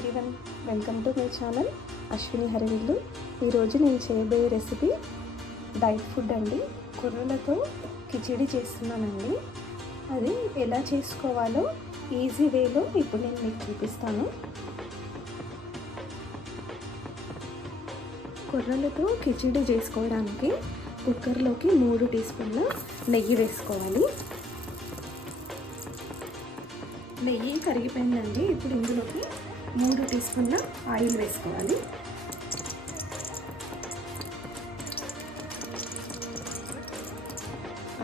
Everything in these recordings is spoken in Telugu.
Everyone, welcome to my channel Ashwini హరివిల్లు. ఈరోజు నేను చేయబోయే రెసిపీ డైట్ ఫుడ్ అండి. కొర్రలతో కిచిడి చేస్తున్నానండి. అది ఎలా చేసుకోవాలో ఈజీ వేలో ఇప్పుడు నేను మీకు చూపిస్తాను. కొర్రలతో కిచిడి చేసుకోవడానికి కుక్కర్లోకి 3 టీ స్పూన్ల నెయ్యి వేసుకోవాలి. నెయ్యి కరిగిపోయిందండి. ఇప్పుడు ఇందులోకి 3 టీ స్పూన్ల ఆయిల్ వేసుకోవాలి.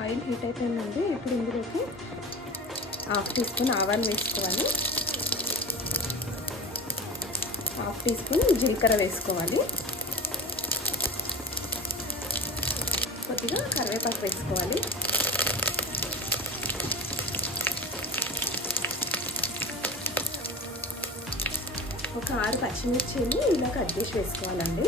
ఆయిల్ హీట్ అయిపోయిందండి. ఇప్పుడు ఇందులోకి 1/2 టీ స్పూన్ ఆవాలు వేసుకోవాలి. 1/2 టీ స్పూన్ జీలకర్ర వేసుకోవాలి. కొద్దిగా కరివేపాకు వేసుకోవాలి. ఒక 6 పచ్చిమిర్చిని ఇలా కట్ చేసి వేసుకోవాలండి.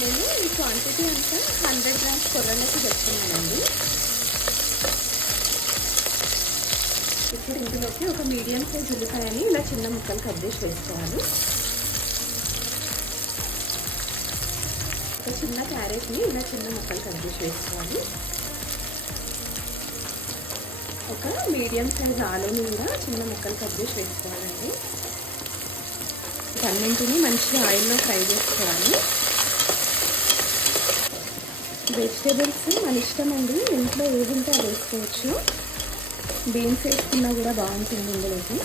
నేను ఈ క్వాంటిటీ అంతా 100 గ్రామ్స్ కొర్రలకి తెచ్చుకున్నానండి. ఇప్పుడు ఇందులోకి ఒక మీడియం సైజ్ ఉల్లిపాయని ఇలా చిన్న ముక్కలు కట్ చేసి వేసుకోవాలి. ఒక చిన్న క్యారెట్ని ఇలా చిన్న ముక్కలు కట్ చేసి వేసుకోవాలి. ఒక మీడియం సైజ్ ఆలుని కూడా చిన్న ముక్కలు కట్ చేసి వేసుకోవాలండి. అన్నింటినీ మంచిగా ఆయిల్లో ఫ్రై చేసుకోవాలి. వెజిటేబుల్స్ మన ఇష్టం అండి, ఇంట్లో ఏది ఉంటే అది వేసుకోవచ్చు. బీన్స్ వేసుకున్నా కూడా బాగుంటుంది ఇందులోకి.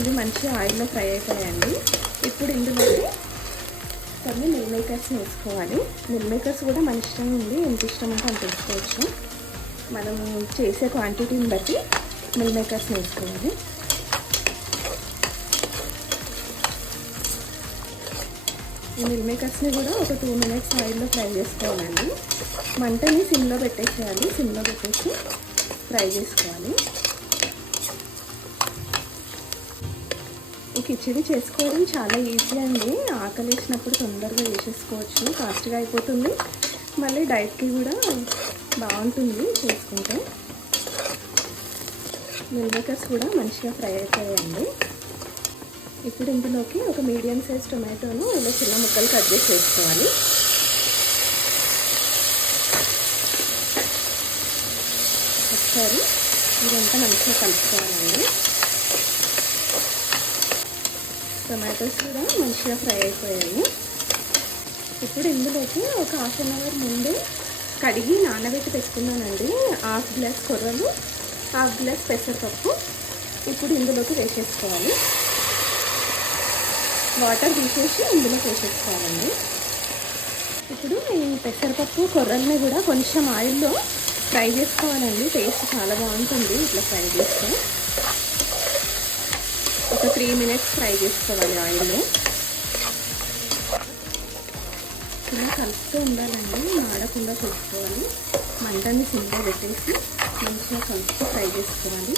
ఇది మంచిగా ఆయిల్లో ఫ్రై అయిపోయాయండి. ఇప్పుడు ఇందులోకి కొన్ని మిల్ మేకర్స్ వేసుకోవాలి. మిల్ మేకర్స్ కూడా మన ఇష్టం ఉంది, ఎంత ఇష్టం అంటే అంత వేసుకోవచ్చు. మనం చేసే క్వాంటిటీని బట్టి మిల్ మేకర్స్ వేసుకోవాలి. ఈ మిల్ మేకర్స్ని కూడా ఒక 2 మినిట్స్ ఆయిల్లో ఫ్రై చేసుకోవాలండి. మంటని సిమ్లో పెట్టేసేయాలి. సిమ్లో పెట్టేసి ఫ్రై చేసుకోవాలి. ఈ కిచిడి చేసుకోవడం చాలా ఈజీ అండి. ఆకలి వేసినప్పుడు తొందరగా వేసేసుకోవచ్చు, ఫాస్ట్గా అయిపోతుంది. మళ్ళీ డైట్కి కూడా బాగుంటుంది చేసుకుంటే. మిల్ మేకర్స్ కూడా మంచిగా ఫ్రై అయిపోయాయండి. ఇప్పుడు ఇందులోకి ఒక మీడియం సైజ్ టొమాటోను ఇలా చిన్న ముక్కలు కట్ చేసి వేసుకోవాలి. ఒకసారి ఇదంతా మంచిగా కలుపుకోవాలండి. టొమాటోస్ కూడా మంచిగా ఫ్రై అయిపోయాయి. ఇప్పుడు ఇందులోకి ఒక 1/2 అవర్ ముందే కడిగి నానబెట్టి పెట్టుకున్నానండి. 1/2 గ్లాస్ కొర్రలు, 1/2 గ్లాస్ పెసరపప్పు ఇప్పుడు ఇందులోకి వేసేసుకోవాలి. వాటర్ తీసేసి ఇందులోకి వేసేసుకోవాలండి. ఇప్పుడు ఈ పెసరపప్పు కొర్రల్ని కూడా కొంచెం ఆయిల్లో ఫ్రై చేసుకోవాలండి. టేస్ట్ చాలా బాగుంటుంది ఇట్లా ఫ్రై చేస్తే. ఒక 3 మినిట్స్ ఫ్రై చేసుకోవాలి ఆయిల్లో. ఇలా కలుపుతూ ఉండాలండి, మాడకుండా చూసుకోవాలి. మంటని సిమ్లో పెట్టేసి మంచిగా కలుపుతూ ఫ్రై చేసుకోవాలి.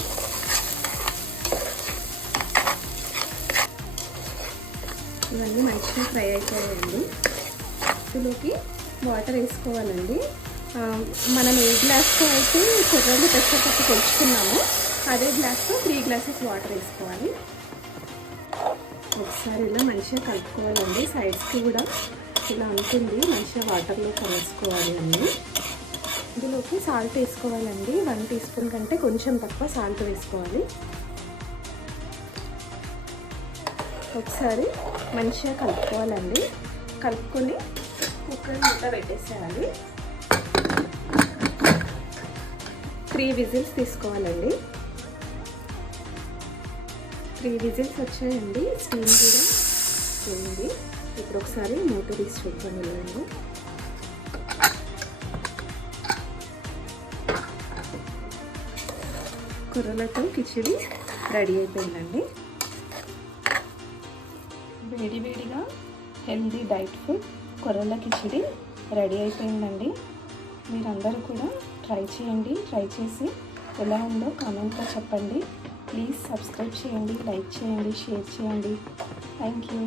ఇవన్నీ మంచిగా ఫ్రై అయిపోయాయండి. ఇందులోకి వాటర్ వేసుకోవాలండి. మనం ఏ గ్లాస్తో అయితే కొర్రలు పెసరపప్పు కొలుచుకున్నామో అదే గ్లాస్తో 3 గ్లాసెస్ వాటర్ వేసుకోవాలి. ఒకసారి ఇలా మంచిగా కలుపుకోవాలండి. సైడ్స్కి కూడా ఇలా ఉంటుంది, మంచిగా వాటర్లో కలుసుకోవాలి అన్నీ. ఇందులోకి సాల్ట్ వేసుకోవాలండి. 1 టీ స్పూన్ కంటే కొంచెం తక్కువ సాల్ట్ వేసుకోవాలి. ఒకసారి మంచిగా కలుపుకోవాలండి. కలుపుకొని కుక్కర్ మూత పెట్టేసేయాలి. 3 విజిల్స్ తీసుకోవాలండి. 3 విజిల్స్ వచ్చాయండి. స్టీమ్ కూడా పోయింది. ఇప్పుడు ఒకసారి మూత తీసి చూద్దాం. వెళ్ళండి. కొర్రలతో కిచిడి రెడీ అయిపోయిందండి. వేడివేడిగా హెల్దీ డైట్ ఫుడ్ కొర్రల కిచిడి రెడీ అయిపోయిందండి. మీరందరూ కూడా ట్రై చేయండి. ట్రై చేసి ఎలా ఉందో కామెంట్లో చెప్పండి. ప్లీజ్ సబ్స్క్రైబ్ చేయండి, లైక్ చేయండి, షేర్ చేయండి. Thank you.